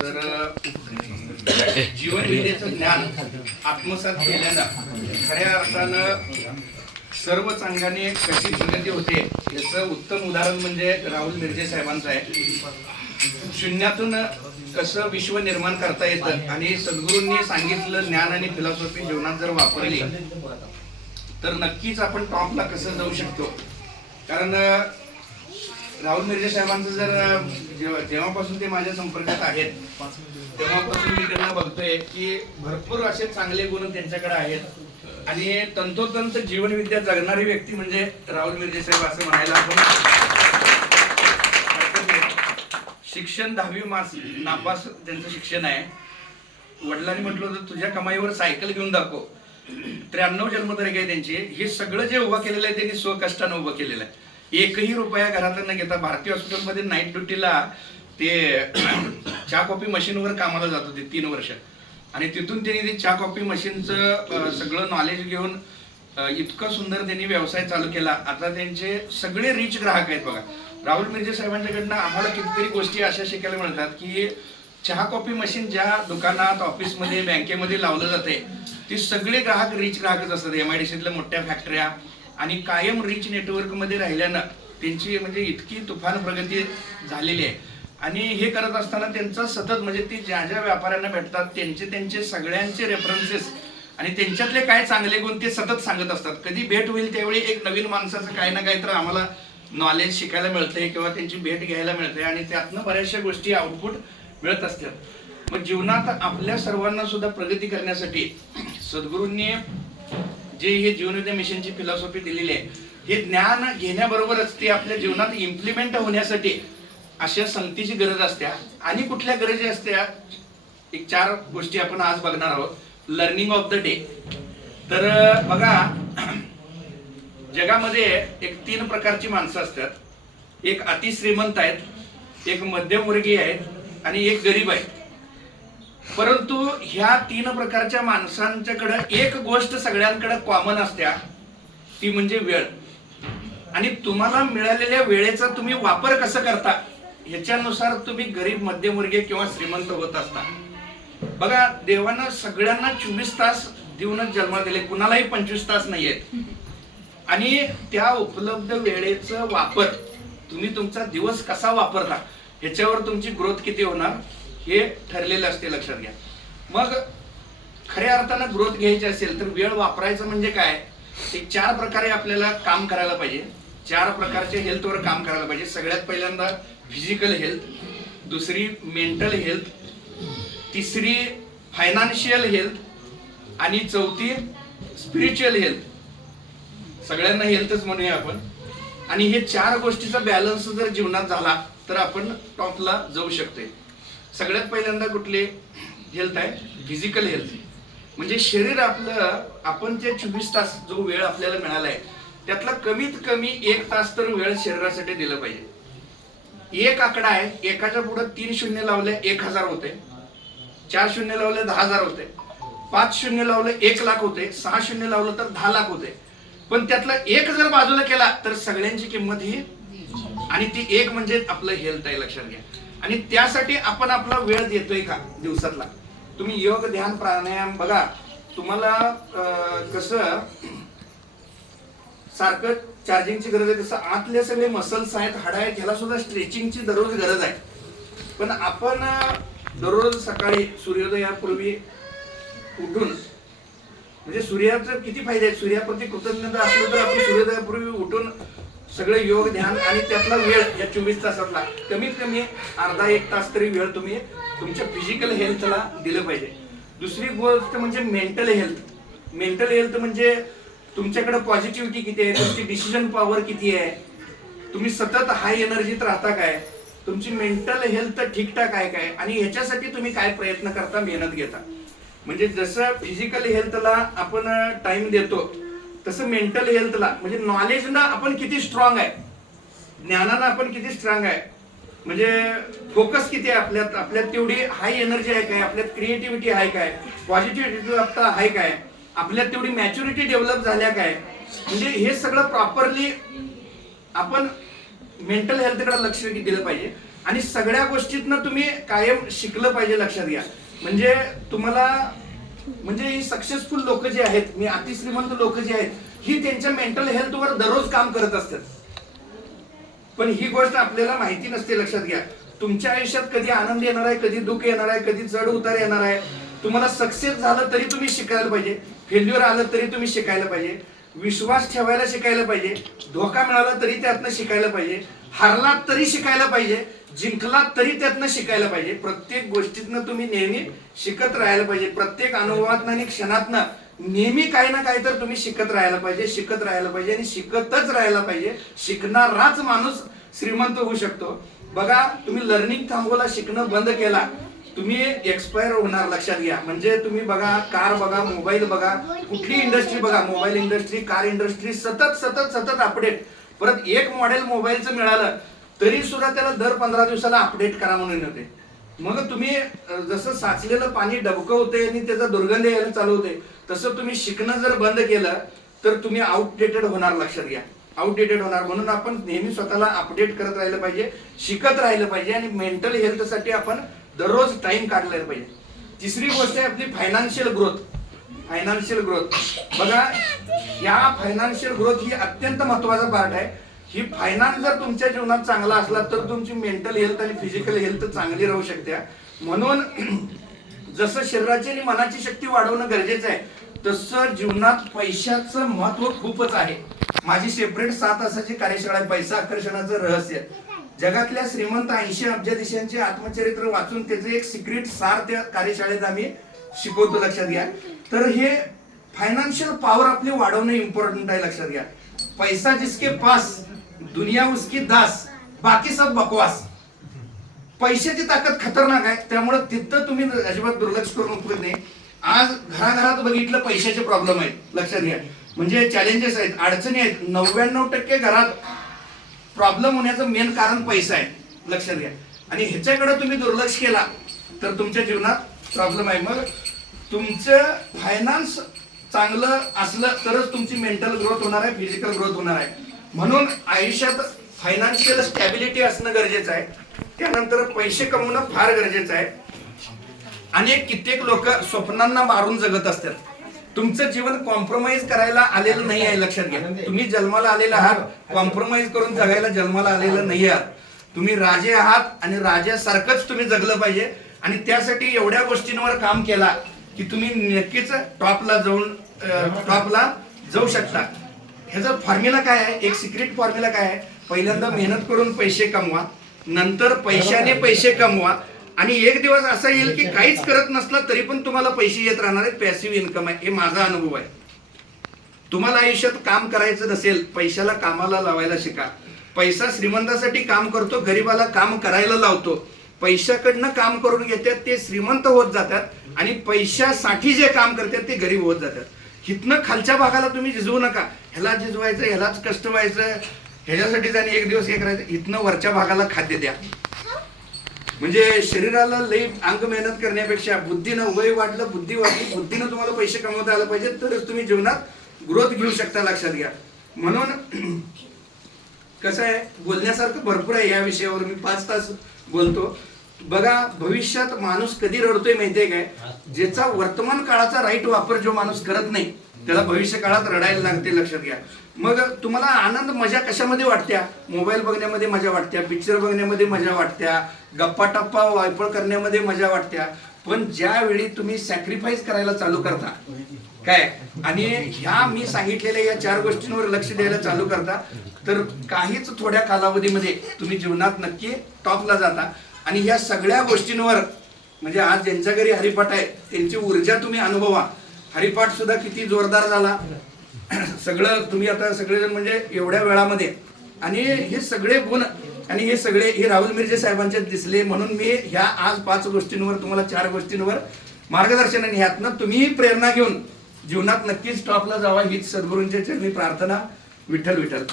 तर जीवन विद्येचं ज्ञान आत्मसात केल्यानं खऱ्या अर्थानं सर्व चांगल्याने कशी प्रगती होते याचं उत्तम उदाहरण म्हणजे राहुल मिर्झे साहेबांचं आहे. शून्यातून कसं विश्व निर्माण करता येतं आणि सद्गुरूंनी सांगितलं ज्ञान आणि फिलॉसॉफी जीवनात जर वापरली तर नक्कीच आपण टॉपला कसं जाऊ शकतो. कारण राहुल मिर्झे साहेबांचं जर जेव्हापासून ते माझ्या संपर्कात आहेत तेव्हापासून मी त्यांना बघतोय की भरपूर असे चांगले गुण त्यांच्याकडे आहेत आणि तंतोतंत जीवनविद्या जगणारी व्यक्ती म्हणजे राहुल मिर्झे साहेब असं म्हणायला आपण. शिक्षण 10वी नापास त्यांचं शिक्षण आहे. वडिलांनी म्हटलं होतं तुझ्या कमाईवर सायकल घेऊन दाखव. 93 जन्मतारीख आहे त्यांची. हे सगळं जे उभं केलेलं आहे त्यांनी स्वकष्टानं उभं केलेलं आहे. एकही रुपया घरात न घेता भारतीय हॉस्पिटलमध्ये नाईट ड्युटीला ते चहा कॉफी मशीनवर कामाला जात होते 3 वर्ष आणि तिथून त्यांनी ते चहा कॉफी मशीनचं सगळं नॉलेज घेऊन इतकं सुंदर त्यांनी व्यवसाय चालू केला. आता त्यांचे सगळे रिच ग्राहक आहेत बघा. राहुल मिर्झे साहेबांच्याकडनं आम्हाला कितीतरी गोष्टी अशा शिकायला मिळतात की चहा कॉफी मशीन ज्या दुकानात ऑफिसमध्ये बँकेमध्ये लावलं जाते ती सगळे ग्राहक रिच ग्राहकच असतात. MIDCतल्या मोठ्या फॅक्टऱ्या आणि कायम रिच नेटवर्कमध्ये राहिल्यानं त्यांची म्हणजे इतकी तुफान प्रगती झालेली आहे. आणि हे करत असताना त्यांचा सतत म्हणजे ती ज्या ज्या व्यापाऱ्यांना भेटतात त्यांचे सगळ्यांचे रेफरन्सेस आणि त्यांच्यातले काय चांगले गुण ते सतत सांगत असतात. कधी भेट होईल त्यावेळी एक नवीन माणसाचं काही ना काही तर आम्हाला नॉलेज शिकायला मिळतंय किंवा त्यांची भेट घ्यायला मिळते आणि त्यातनं बऱ्याचशा गोष्टी आउटपुट मिळत असतात. मग जीवनात आपल्या सर्वांना सुद्धा प्रगती करण्यासाठी सद्गुरूंनी जे हे जीवनविद्या मिशनची फिलॉसॉफी दिलेली आहे हे ज्ञान घेण्याबरोबरच ते आपल्या जीवनात इम्प्लिमेंट होण्यासाठी अशा संगतीची गरज असते. आणि कुठल्या गरजी असत्या एक 4 गोष्टी आपण आज बघणार आहोत. Learning of the day. तर बघा जगामध्ये एक 3 प्रकारची माणसं असतात. एक अति श्रीमंत आहेत, एक मध्यमवर्गीय आहेत आणि एक गरीब आहे. परंतु ह्या 3 प्रकारच्या माणसांच्याकडे एक गोष्ट सगळ्यांकडे कॉमन असत्या ती म्हणजे वेळ. आणि तुम्हाला मिळालेल्या वेळेचा तुम्ही वापर कसं करता ह्याच्यानुसार तुम्ही गरीब मध्यमवर्गीय किंवा श्रीमंत होत असता. बघा देवानं सगळ्यांना 24 तास देऊनच जन्माला दिले, कुणालाही 25 तास नाहीयेत. आणि त्या उपलब्ध वेळेचा वापर तुम्ही तुमचा दिवस कसा वापरता ह्याच्यावर तुमची ग्रोथ किती होणार हे ठरलेलं असते, लक्षात घ्या. मग खऱ्या अर्थानं ग्रोथ घ्यायची असेल तर वेळ वापरायचं म्हणजे काय, एक 4 प्रकारे आपल्याला काम करायला पाहिजे. 4 प्रकारच्या हेल्थवर काम करायला पाहिजे. सगळ्यात पहिल्यांदा फिजिकल हेल्थ, दुसरी मेंटल हेल्थ, तिसरी फायनान्शियल हेल्थ आणि चौथी स्पिरिच्युअल हेल्थ. सगळ्यांना हेल्थच म्हणूया आपण. आणि हे 4 गोष्टीचा बॅलन्स जर जीवनात झाला तर आपण टॉपला जाऊ शकतोय. सगळ्यात पहिल्यांदा कुठली हेल्थ आहे, फिजिकल हेल्थ. म्हणजे शरीर आपलं, आपण जे 24 तास जो वेळ आपल्याला मिळालाय त्यातला कमीत कमी 1 तास तर वेळ शरीरासाठी दिलं पाहिजे. एक आकडा आहे, एकाच्या पुढे 3 शून्य लावले 1000 होते, 4 शून्य लावले 10,000 होते, 5 शून्य लावले 1 लाख होते, 6 शून्य लावलं तर 10 लाख होते. पण त्यातला 1 जर बाजूला केला तर सगळ्यांची किंमत ही, आणि ती 1 म्हणजे आपलं हेल्थ आहे, लक्षात घ्या. आणि त्यासाठी आपण आपला वेळ देतोय का दिवसातला. तुम्ही योग ध्यान प्राणायाम बघा, तुम्हाला कसं सारखं चार्जिंगची गरज आहे तसं आतले सगळे मसल्स आहेत, हाडं आहेत, ह्याला सुद्धा स्ट्रेचिंगची दररोज गरज आहे. पण आपण दररोज सकाळी सूर्योदयापूर्वी उठून, म्हणजे सूर्याचं किती फायदे आहेत, सूर्याप्रती कृतज्ञता असलं तर आपण सूर्योदयापूर्वी उठून सगळे योग ध्यान आणि त्यातला वेळ या 24 तासातला कमीत कमी अर्धा-1 तास तरी वेळ तुम्ही तुमच्या फिजिकल हेल्थला दिलं पाहिजे. दुसरी गोष्ट म्हणजे मेंटल हेल्थ. मेंटल हेल्थ म्हणजे तुमच्याकडे पॉझिटिव्हिटी किती आहे, तुमची डिसिजन पॉवर किती आहे, तुम्ही सतत हाय एनर्जीत राहता काय, तुमची मेंटल हेल्थ ठीकठाक आहे काय, आणि ह्याच्यासाठी तुम्ही काय प्रयत्न करता, मेहनत घेता. म्हणजे जसं फिजिकल हेल्थला आपण टाइम देतो तसं मेंटल हेल्थला म्हणजे नॉलेजला आपण किती स्ट्रॉंग आहे, ज्ञानाला आपण किती स्ट्रॉंग आहे, म्हणजे फोकस किती आहे आपल्यात, आपल्यात तेवढी हाय एनर्जी आहे काय, आपल्यात क्रिएटिव्हिटी आहे काय, पॉझिटिव्हिटी आता आहे काय, आपल्यात तेवढी मॅच्युरिटी डेव्हलप झाल्या काय. म्हणजे हे सगळं प्रॉपरली आपण मेंटल हेल्थकडे लक्ष दिलं पाहिजे. आणि सगळ्या गोष्टीतनं तुम्ही कायम शिकलं पाहिजे. लक्षात घ्या. म्हणजे तुम्हाला म्हणजे ही सक्सेसफुल लोक जे आहेत, मी अतिश्रीमंत लोक जे आहेत, ही त्यांच्या मेंटल हेल्थवर दररोज काम करत असतात. पण ही गोष्ट आपल्याला माहिती नसते. लक्षात घ्या. तुमच्या आयुष्यात कधी आनंद येणार आहे, कधी दुःख येणार आहे, कधी चढ उतार येणार आहे. तुम्हाला सक्सेस झालं तरी तुम्ही शिकायला पाहिजे, फेल्युअर आलं तरी तुम्ही शिकायला पाहिजे, विश्वास ठेवायला शिकायला पाहिजे, धोका मिळाला तरी त्यातनं शिकायला पाहिजे, हारलात तरी शिकायला पाहिजे, जिंकलात तरी त्यातनं शिकायला पाहिजे. प्रत्येक गोष्टीतनं तुम्ही नेहमी शिकत राहायला पाहिजे. प्रत्येक अनुभवातनं आणि क्षणातनं नेहमी काही ना काही तर तुम्ही शिकत राहायला पाहिजे, शिकत राहायला पाहिजे आणि शिकतच राहायला पाहिजे. शिकणाराच माणूस श्रीमंत होऊ शकतो. बघा, तुम्ही लर्निंग थांबवला, शिकणं बंद केला, तुम्ही एक्सपायर होणार. लक्षात घ्या. म्हणजे तुम्ही बघा, कार बघा, मोबाईल बघा, कुठली इंडस्ट्री बघा, मोबाईल इंडस्ट्री, कार इंडस्ट्री, सतत सतत सतत अपडेट. परत एक मॉडेल मोबाईलचं मिळालं तरी सुद्धा त्याला दर 15 दिवसाला अपडेट करा म्हणून होते. मग तुम्ही जसं साचलेलं पाणी डबकं होते आणि त्याचा दुर्गंध यायला चालू होते, तसं तुम्ही शिकणं जर बंद केलं तर तुम्ही आउटडेटेड होणार. लक्षात घ्या. आउटडेटेड होणार. म्हणून आपण नेहमी स्वतःला अपडेट करत राहिलं पाहिजे, शिकत राहिलं पाहिजे आणि मेंटल हेल्थसाठी आपण दररोज टाइम काढला पाहिजे. तिसरी गोष्ट आहे आपली फायनान्शियल ग्रोथ. फायनान्शियल ग्रोथ बघा, या फायनान्शियल ग्रोथ ही अत्यंत महत्वाचा पार्ट आहे. ही फायनान्स जर तुमच्या जीवनात चांगला असला तर तुमची मेंटल हेल्थ आणि फिजिकल हेल्थ चांगली राहू शकते. म्हणून जसं शरीराची आणि मनाची शक्ती वाढवणं गरजेचं आहे, तसं जीवनात पैशाचं महत्व खूपच आहे. माझी सेपरेट 7 तासाची कार्यशाळा आहे, पैसा आकर्षणाचं रहस्य. जगातल्या श्रीमंत 80 अब्जाधीशांचे आत्मचरित्र वाचून त्याचं एक सिक्रेट सार त्या कार्यशाळेत आम्ही शिकवतो. लक्षात घ्या. तर हे फायनान्शियल पॉवर आपली वाढवणं इम्पॉर्टंट आहे. लक्षात घ्या. पैसा जिसके पास दुनिया उसकी दास, बाकी सब बकवास. पैशाची ताकद खतरनाक आहे, त्यामुळे तिथं तुम्ही अजिबात दुर्लक्ष करून उपयोग नाही. आज घराघरात बघितलं पैशाचे प्रॉब्लेम आहेत. लक्षात घ्या. म्हणजे चॅलेंजेस आहेत, अडचणी आहेत. 99% घरात प्रॉब्लेम होण्याचं मेन कारण पैसा आहे. लक्षात घ्या. आणि ह्याच्याकडे तुम्ही दुर्लक्ष केला तर तुमच्या जीवनात प्रॉब्लेम आहे. मग तुमचं फायनान्स चांगलं असलं तरच तुमची मेंटल ग्रोथ होणार आहे, फिजिकल ग्रोथ होणार आहे. म्हणून आयुष्यात फायनान्शियल स्टॅबिलिटी असणं गरजेचं आहे. त्यानंतर पैसे कमवणं फार गरजेचं आहे. अनेक कित्येक लोक स्वप्नांना मारून जगत असतात. तुमचं जीवन कॉम्प्रोमाइज करायला आलेलं नाही आहे. लक्षात घ्या. तुम्ही जन्माला आलेला आहात, कॉम्प्रोमाइज करून जगायला जन्माला आलेलं नाही आहात. तुम्ही राजे आहात आणि राजासारखंच तुम्ही जगलं पाहिजे. आणि त्यासाठी एवढ्या गोष्टींवर काम केला की तुम्ही नक्कीच टॉपला जाऊ शकता. ह्याचा फॉर्म्युला काय आहे? एक सिक्रेट फॉर्म्युला काय आहे? पहिल्यांदा मेहनत करून पैसे कमवा, नंतर पैशाने पैसे कमवा, आणि एक दिवस असा येईल की काहीच करत नसलं तरी पण तुम्हाला पैसे येत राहणार आहेत. पॅसिव्ह इन्कम आहे. हे माझा अनुभव आहे. तुम्हाला आयुष्यात काम करायचं नसेल, पैशाला कामाला लावायला शिका. पैसा श्रीमंतासाठी काम करतो, गरीबाला काम करायला लावतो. पैशाकडनं काम करून घेतात ते श्रीमंत होत जातात, आणि पैशासाठी जे काम करतात ते गरीब होत जातात. हिथनं खालच्या भागाला तुम्ही झिजवू नका. ह्याला झिजवायचं, ह्यालाच कष्ट व्हायचं, ह्याच्यासाठीच आणि एक दिवस हे करायचं. इथनं वरच्या भागाला खाद्य द्या. म्हणजे शरीराला लई अंग मेहनत करण्यापेक्षा बुद्धीनं, वय वाढलं, बुद्धी वाढली, बुद्धीनं तुम्हाला पैसे कमवता आलं पाहिजे, तरच तुम्ही जीवनात ग्रोथ घेऊ शकता. लक्षात घ्या. म्हणून कसं आहे, बोलण्यासारखं भरपूर आहे या विषयावर. मी 5 तास बोलतो. बघा, भविष्यात माणूस कधी रडतोय माहितीये काय? ज्याचा वर्तमान काळाचा राईट वापर जो माणूस करत नाही त्याला भविष्य काळात रडायला लागते. लक्षात घ्या. मग तुम्हाला आनंद, मजा कशामध्ये वाटत्या? मोबाईल बघण्यामध्ये मजा वाटत्या, पिक्चर बघण्यामध्ये मजा वाटत्या, गप्पा टप्पा वायफळ करण्यामध्ये मजा वाटत्या. पण ज्यावेळी तुम्ही सॅक्रिफाईस करायला चालू करता काय, आणि ह्या मी सांगितलेल्या या 4 गोष्टींवर लक्ष द्यायला चालू करता, तर काहीच थोड्या कालावधीमध्ये तुम्ही जीवनात नक्की टॉपला जाता. आणि ह्या सगळ्या गोष्टींवर, म्हणजे आज ज्यांच्या घरी हरिपाठ आहे त्यांची ऊर्जा तुम्ही अनुभवा. हरिपाठ सुद्धा किती जोरदार झाला. सगळं तुम्ही आता सगळेजण म्हणजे एवढ्या वेळामध्ये, आणि हे सगळे गुण आणि हे राहुल मिर्जे साहेबांचे दिसले. म्हणून मी ह्या आज 5 गोष्टींवर, तुम्हाला 4 गोष्टींवर मार्गदर्शन, आणि ह्यातनं तुम्ही प्रेरणा घेऊन जीवनात नक्कीच टॉपला जावा हीच सद्गुरूंच्या चरणी प्रार्थना. विठ्ठल विठ्ठल.